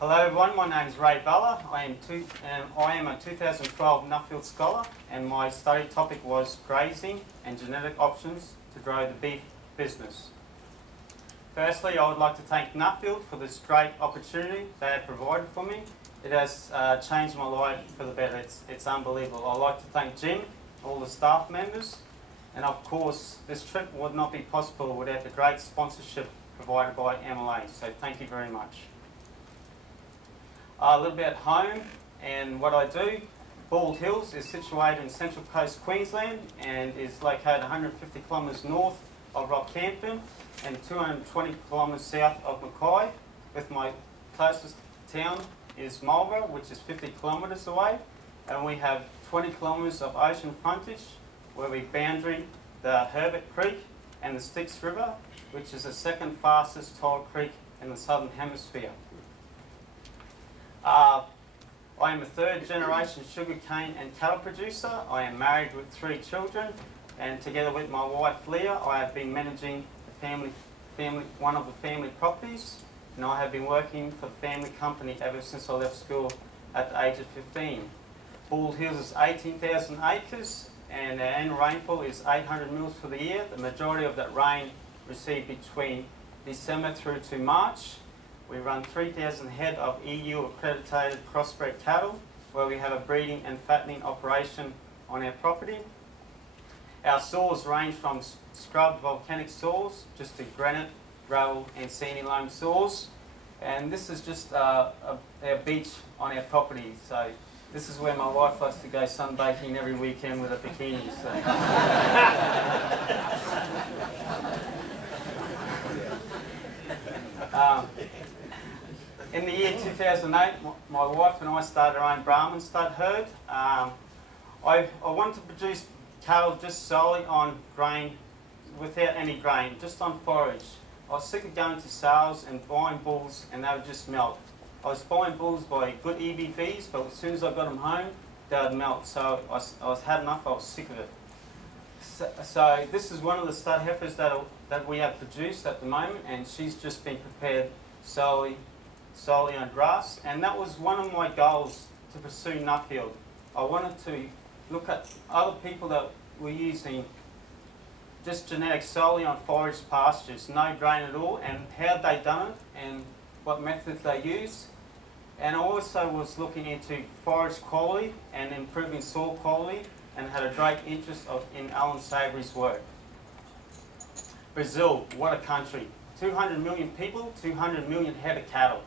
Hello everyone, my name is Vella. I am a 2012 Nuffield scholar, and my study topic was grazing and genetic options to grow the beef business. Firstly, I would like to thank Nuffield for this great opportunity they have provided for me. It has changed my life for the better. It's unbelievable. I'd like to thank Jim, all the staff members, and of course this trip would not be possible without the great sponsorship provided by MLA, so thank you very much. A little bit at home and what I do. Bald Hills is situated in Central Coast, Queensland, and is located 150 kilometres north of Rockhampton and 220 kilometres south of Mackay, with my closest town is Marlborough, which is 50 kilometres away, and we have 20 kilometres of ocean frontage where we boundary the Herbert Creek and the Styx River, which is the second fastest tidal creek in the southern hemisphere. I am a third generation sugarcane and cattle producer. I am married with 3 children, and together with my wife Leah, I have been managing one of the family properties, and I have been working for the family company ever since I left school at the age of 15. Bald Hills is 18,000 acres, and our annual rainfall is 800 mils for the year. The majority of that rain received between December through to March. We run 3,000 head of EU accredited crossbred cattle, where we have a breeding and fattening operation on our property. Our soils range from scrubbed volcanic soils just to granite, gravel and sandy loam soils. And this is just our beach on our property. So this is where my wife likes to go sunbaking every weekend with a bikini. So. In the year 2008, my wife and I started our own Brahman stud herd. I wanted to produce cattle just solely on grain, without any grain, just on forage. I was sick of going to sales and buying bulls and they would just melt. I was buying bulls by good EBVs, but as soon as I got them home, they would melt. So I had enough, I was sick of it. So this is one of the stud heifers that we have produced at the moment, and she's just been prepared solely on grass, and that was one of my goals to pursue Nuffield. I wanted to look at other people that were using just genetics solely on forage pastures, no grain at all, and how they done it and what methods they use. And I also was looking into forage quality and improving soil quality, and had a great interest in Alan Savory's work. Brazil, what a country. 200 million people, 200 million head of cattle.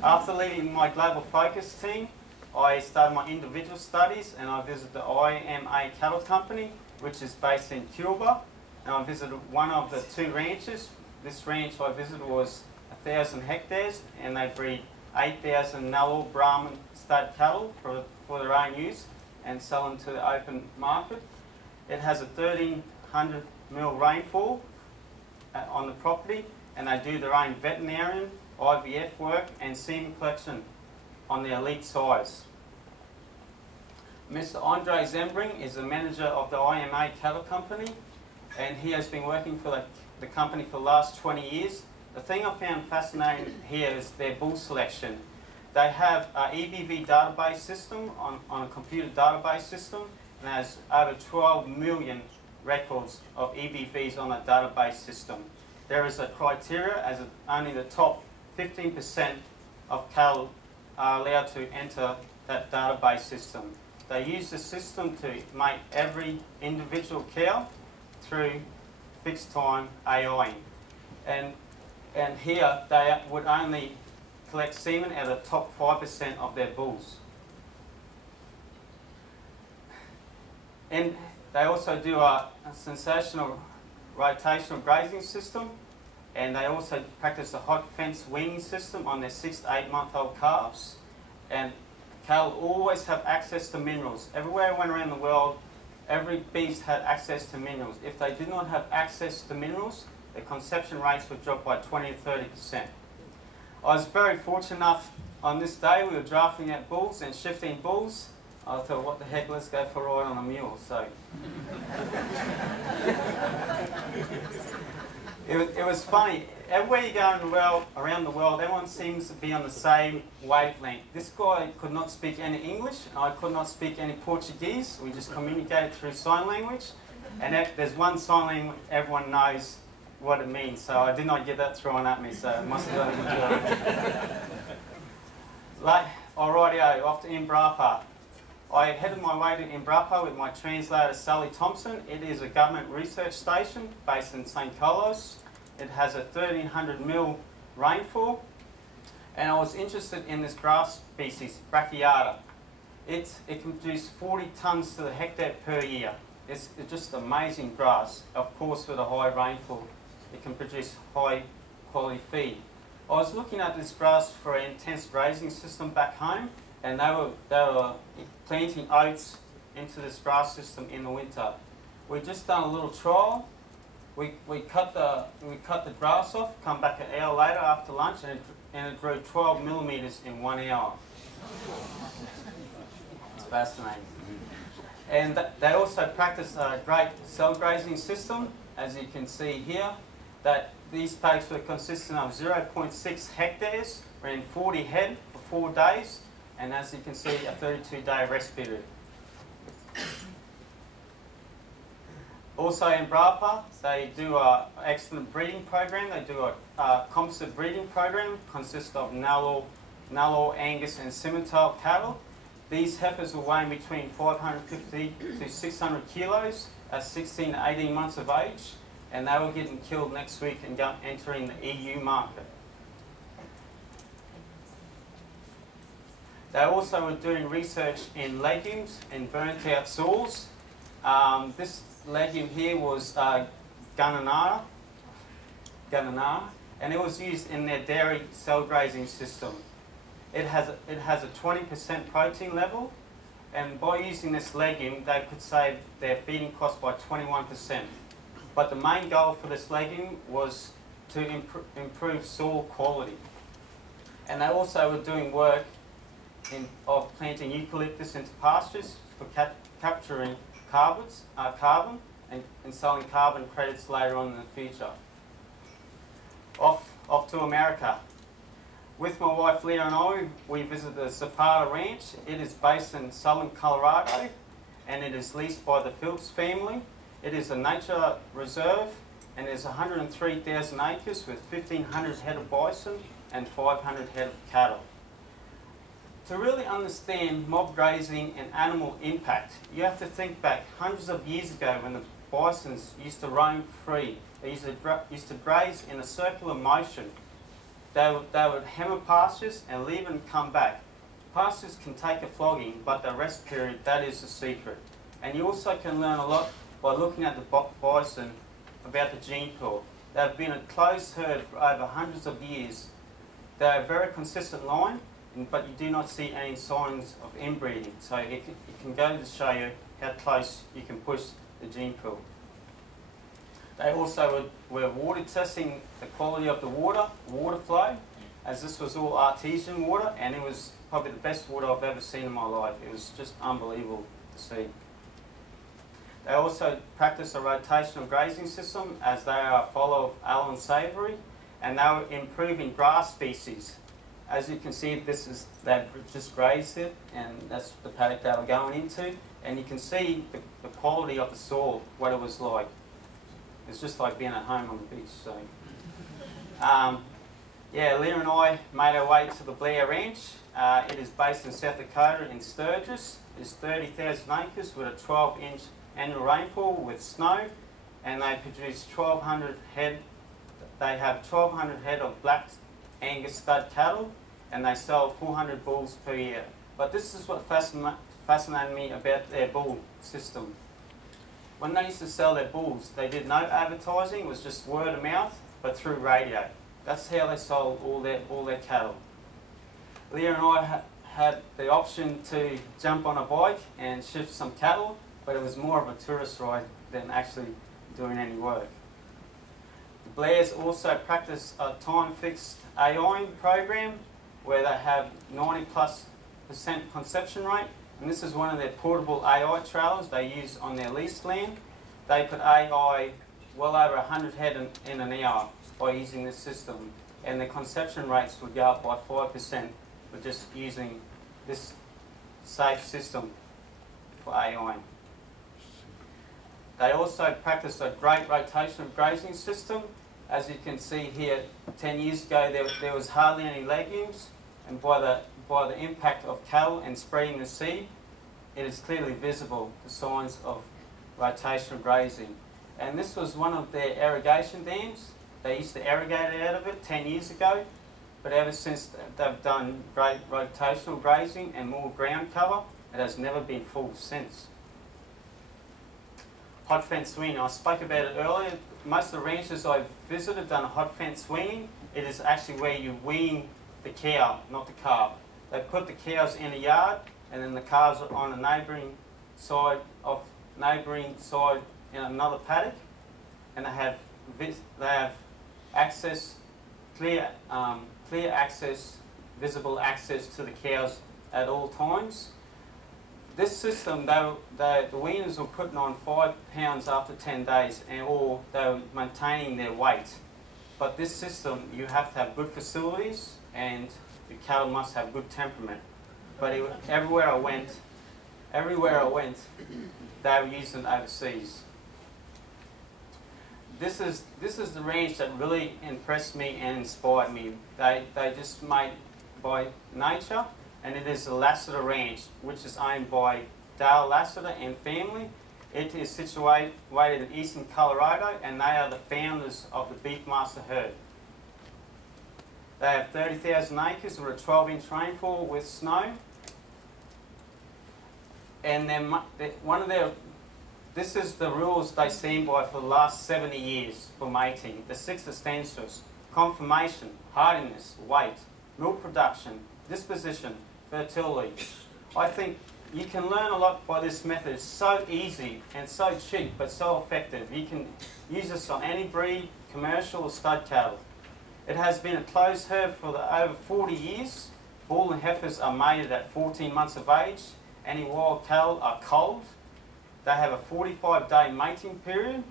After leading my global focus team, I started my individual studies, and I visited the IMA cattle company, which is based in Toowoomba, and I visited one of the 2 ranches. This ranch I visited was 1,000 hectares, and they breed 8,000 Nuffield Brahman stud cattle for their own use and sell them to the open market. It has a 1,300 mil rainfall on the property, and they do their own veterinarian, IVF work and semen collection on the elite size. Mr. Andre Zembring is the manager of the IMA cattle company, and he has been working for the company for the last 20 years. The thing I found fascinating here is their bull selection. They have an EBV database system on a computer database system, and has over 12 million records of EBVs on that database system. There is a criteria as only the top 15% of cattle are allowed to enter that database system. They use the system to make every individual cow through fixed time AI. And here they would only collect semen out of the top 5% of their bulls. And they also do a sensational rotational grazing system, and they also practice a hot fence weaning system on their 6 to 8 month old calves. And cattle always have access to minerals. Everywhere I went around the world, every beast had access to minerals. If they did not have access to minerals, the conception rates would drop by 20 to 30%. I was very fortunate enough on this day, we were drafting out bulls and shifting bulls. I thought, what the heck, let's go for a ride on a mule. So It was funny. Everywhere you go in the world, around the world, everyone seems to be on the same wavelength. This guy could not speak any English, and I could not speak any Portuguese. We just communicated through sign language. And there's one sign language everyone knows what it means, so I did not get that thrown at me, so I must have done a good job. Alrighty, off to Imbrapa. I headed my way to Imbrapa with my translator Sally Thompson. It is a government research station based in St. Carlos. It has a 1300 rainfall, and I was interested in this grass species, Brachiata. It can produce 40 tonnes to the hectare per year. It's just amazing grass. Of course, with a high rainfall, it can produce high quality feed. I was looking at this grass for an intense grazing system back home, and they were planting oats into this grass system in the winter. We just done a little trial. We cut the grass off, come back an hour later after lunch, and it grew 12 millimetres in 1 hour. It's fascinating. And they also practice a great cell grazing system, as you can see here, that these pigs were consisting of 0.6 hectares, ran 40 head for 4 days, and as you can see, a 32-day rest period. Also in Brapa, they do an excellent breeding program. They do a composite breeding program, consists of Nuffield, Angus and Simmental cattle. These heifers will weigh between 550 to 600 kilos at 16 to 18 months of age, and they were getting killed next week and entering the EU market. They also were doing research in legumes and burnt out soils. This legume here was Gananara, and it was used in their dairy cell grazing system. It has a 20% protein level, and by using this legume, they could save their feeding cost by 21%. But the main goal for this legume was to improve soil quality. And they also were doing work of planting eucalyptus into pastures for capturing carbon and selling carbon credits later on in the future. Off to America. With my wife Leah and I, we visited the Zapata Ranch. It is based in southern Colorado, and it is leased by the Phillips family. It is a nature reserve, and there's 103,000 acres with 1,500 head of bison and 500 head of cattle. To really understand mob grazing and animal impact, you have to think back hundreds of years ago when the bisons used to roam free. They used to graze in a circular motion. They would hammer pastures and leave and come back. Pastures can take a flogging, but the rest period, that is the secret. And you also can learn a lot by looking at the bison about the gene pool. They've been a closed herd for over hundreds of years. They're a very consistent line, but you do not see any signs of inbreeding. So it can go to show you how close you can push the gene pool. They also were water testing the quality of the water flow, as this was all artesian water, and it was probably the best water I've ever seen in my life. It was just unbelievable to see. They also practice a rotational grazing system, as they are a follower of Alan Savory, and they were improving grass species. As you can see, they've just grazed it, and that's the paddock they were going into, and you can see the quality of the soil, what it was like. It's just like being at home on the beach. So, yeah, Leah and I made our way to the Blair Ranch. It is based in South Dakota in Sturgis. It's 30,000 acres with a 12-inch annual rainfall with snow, and they produce 1,200 head. They have 1,200 head of black Angus stud cattle, and they sell 400 bulls per year. But this is what fascinated me about their bull system. When they used to sell their bulls, they did no advertising, it was just word of mouth, but through radio. That's how they sold all their cattle. Leah and I had the option to jump on a bike and shift some cattle, but it was more of a tourist ride than actually doing any work. The Blairs also practice a time-fixed AI program where they have 90+% conception rate. And this is one of their portable AI trailers they use on their leased land. They could AI well over 100 head in an hour by using this system, and the conception rates would go up by 5% for just using this safe system for AI. They also practiced a great rotation of grazing system. As you can see here, 10 years ago there was hardly any legumes, and by the impact of cattle and spreading the seed, it is clearly visible the signs of rotational grazing. And this was one of their irrigation dams. They used to irrigate out of it 10 years ago, but ever since they've done great rotational grazing and more ground cover, it has never been full since. Hot fence weaning, I spoke about it earlier. Most of the ranches I've visited done a hot fence weaning. It is actually where you wean the cow, not the calf. They put the cows in a yard, and then the calves are on a neighbouring side in another paddock, and they have access, clear access, visible access to the cows at all times. This system, the weaners were putting on 5 pounds after 10 days, or they were maintaining their weight. But this system, you have to have good facilities, and the cattle must have good temperament. But everywhere I went, they were using it overseas. This is the ranch that really impressed me and inspired me. They just made by nature, and it is the Lassiter Ranch, which is owned by Dale Lassiter and family. It is situated in eastern Colorado, and they are the founders of the Beefmaster herd. They have 30,000 acres with a 12-inch rainfall with snow. And this is the rules they stand by for the last 70 years for mating. The 6 essentials: conformation, hardiness, weight, milk production, disposition, fertility. I think you can learn a lot by this method. It's so easy and so cheap, but so effective. You can use this on any breed, commercial or stud cattle. It has been a closed herd for over 40 years. Bull and heifers are mated at 14 months of age. Any wild cattle are culled. They have a 45-day mating period.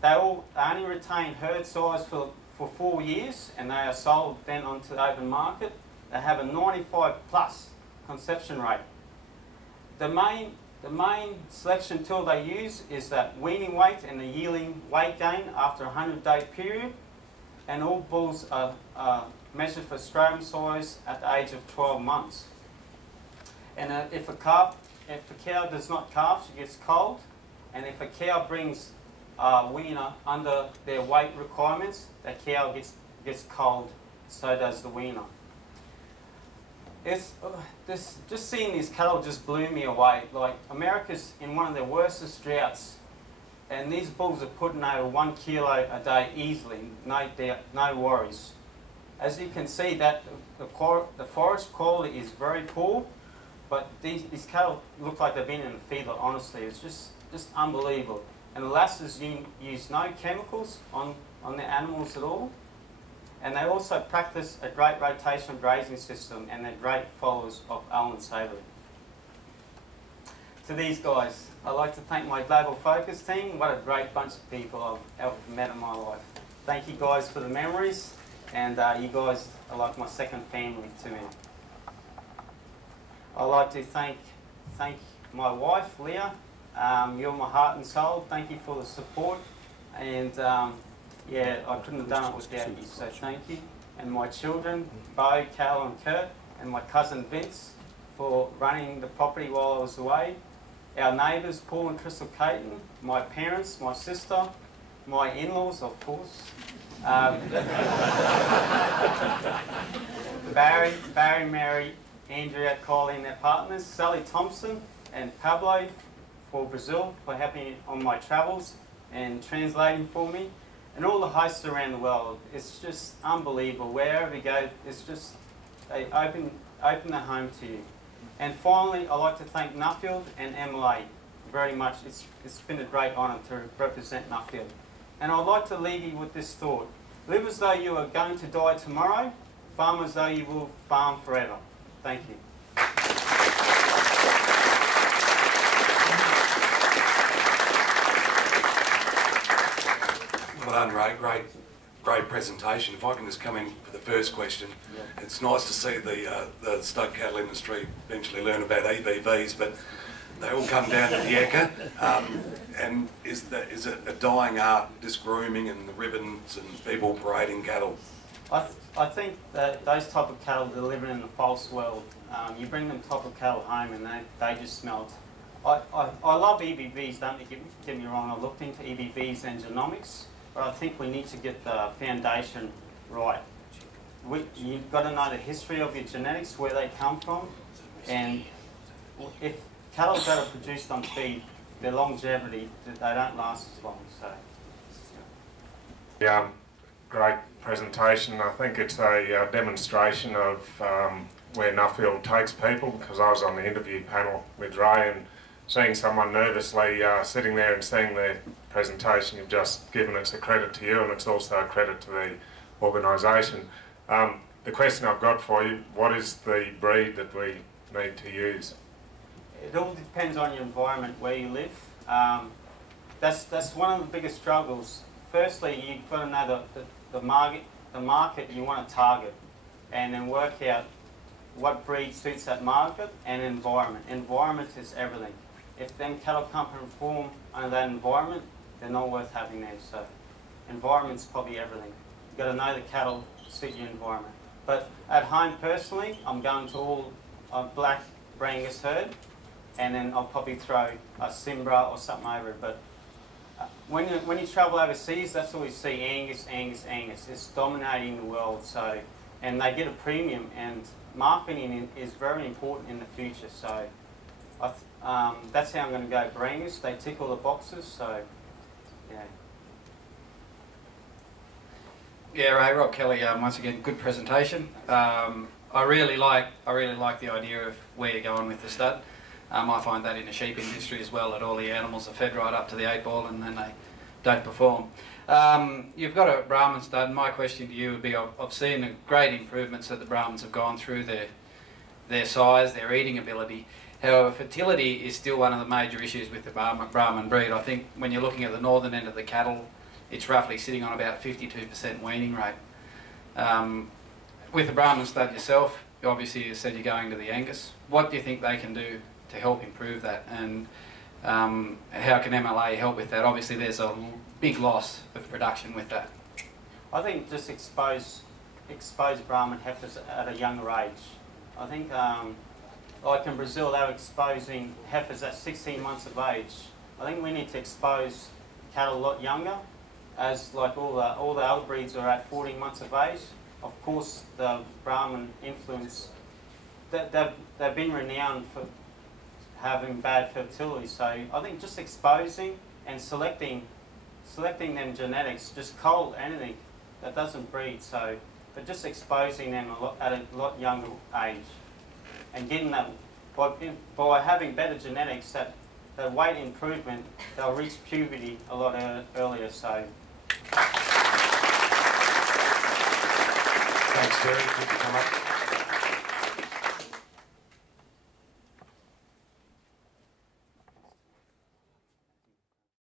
They only retain herd size for 4 years, and they are sold then onto the open market. They have a 95+ conception rate. The main selection tool they use is that weaning weight and the yielding weight gain after a 100-day period. And all bulls are measured for scrotum size at the age of 12 months. And if a cow does not calve, she gets culled. And if a cow brings a weaner under their weight requirements, that cow gets culled. So does the weaner. Just seeing these cattle just blew me away. Like, America's in one of their worstest droughts, and these bulls are putting over 1 kilo a day easily, no worries. As you can see, that the forage quality is very poor, but these cattle look like they've been in a feeder. Honestly, it's just unbelievable. And the Lassiters use no chemicals on their animals at all. And they also practice a great rotational grazing system, and they're great followers of Alan Savory. To these guys, I'd like to thank my Global Focus team. What a great bunch of people I've ever met in my life. Thank you guys for the memories, and you guys are like my second family to me. I'd like to thank my wife, Leah. You're my heart and soul. Thank you for the support, and yeah, I couldn't have done it without you, so thank you. And my children, Bo, Cal and Kurt, and my cousin Vince for running the property while I was away. Our neighbours, Paul and Crystal Caton, my parents, my sister, my in-laws, of course. Barry, Mary, Andrea, Kylie and their partners, Sally Thompson and Pablo for Brazil for helping me on my travels and translating for me. And all the hosts around the world. It's just unbelievable. Wherever we go, it's just, they open their home to you. And finally, I'd like to thank Nuffield and MLA very much. It's been a great honour to represent Nuffield. And I'd like to leave you with this thought. Live as though you are going to die tomorrow. Farm as though you will farm forever. Thank you. Well done, Ray. Great presentation. If I can just come in for the first question, it's nice to see the stud cattle industry eventually learn about EBVs, but they all come down to the ekka. And is it a dying art, this grooming and the ribbons and people parading cattle? I think that those type of cattle, they're living in a false world. You bring them type of cattle home and they just smelt. I love EBVs, don't get me wrong. I looked into EBVs and genomics, but I think we need to get the foundation right. You've got to know the history of your genetics, where they come from, and if cattle that are produced on feed, their longevity, they don't last as long. So, yeah, great presentation. I think it's a demonstration of where Nuffield takes people, because I was on the interview panel with Ray and seeing someone nervously sitting there and seeing the presentation you've just given, it's a credit to you and it's also a credit to the organisation. The question I've got for you, what is the breed that we need to use? It all depends on your environment, where you live. That's one of the biggest struggles. Firstly, you've got to know the market you want to target, and then work out what breed suits that market and environment. Environment is everything. If them cattle can't perform under that environment, they're not worth having there. So environment's probably everything. You've got to know the cattle suit your environment. But at home personally, I'm going to all black Brangus herd, and then I'll probably throw a Simbra or something over it. But when you travel overseas, that's all you see, Angus, Angus, Angus. It's dominating the world, so, and they get a premium, and marketing is very important in the future. So that's how I'm going to go Brangus. They tick all the boxes, so yeah. Yeah, Ray, Rob Kelly, once again, good presentation. I really like the idea of where you're going with the stud. I find that in the sheep industry as well, that all the animals are fed right up to the 8 ball and then they don't perform. You've got a Brahman stud, and my question to you would be, I've seen the great improvements that the Brahmans have gone through, their size, their eating ability. However, fertility is still one of the major issues with the Brahman breed. I think when you're looking at the northern end of the cattle, it's roughly sitting on about 52% weaning rate. With the Brahman stud yourself, obviously you said you're going to the Angus. What do you think they can do to help improve that, and how can MLA help with that? Obviously there's a big loss of production with that. I think just expose Brahman heifers at a younger age. I think like in Brazil, they were exposing heifers at 16 months of age. I think we need to expose cattle a lot younger, as like all the other breeds are at 14 months of age. Of course, the Brahman influence, they've been renowned for having bad fertility. So I think just exposing and selecting them genetics, just cull anything that doesn't breed. So, but just exposing them at a lot younger age, and getting that by having better genetics, that weight improvement, they'll reach puberty a lot earlier. So. Thanks, Terry. Good to come up.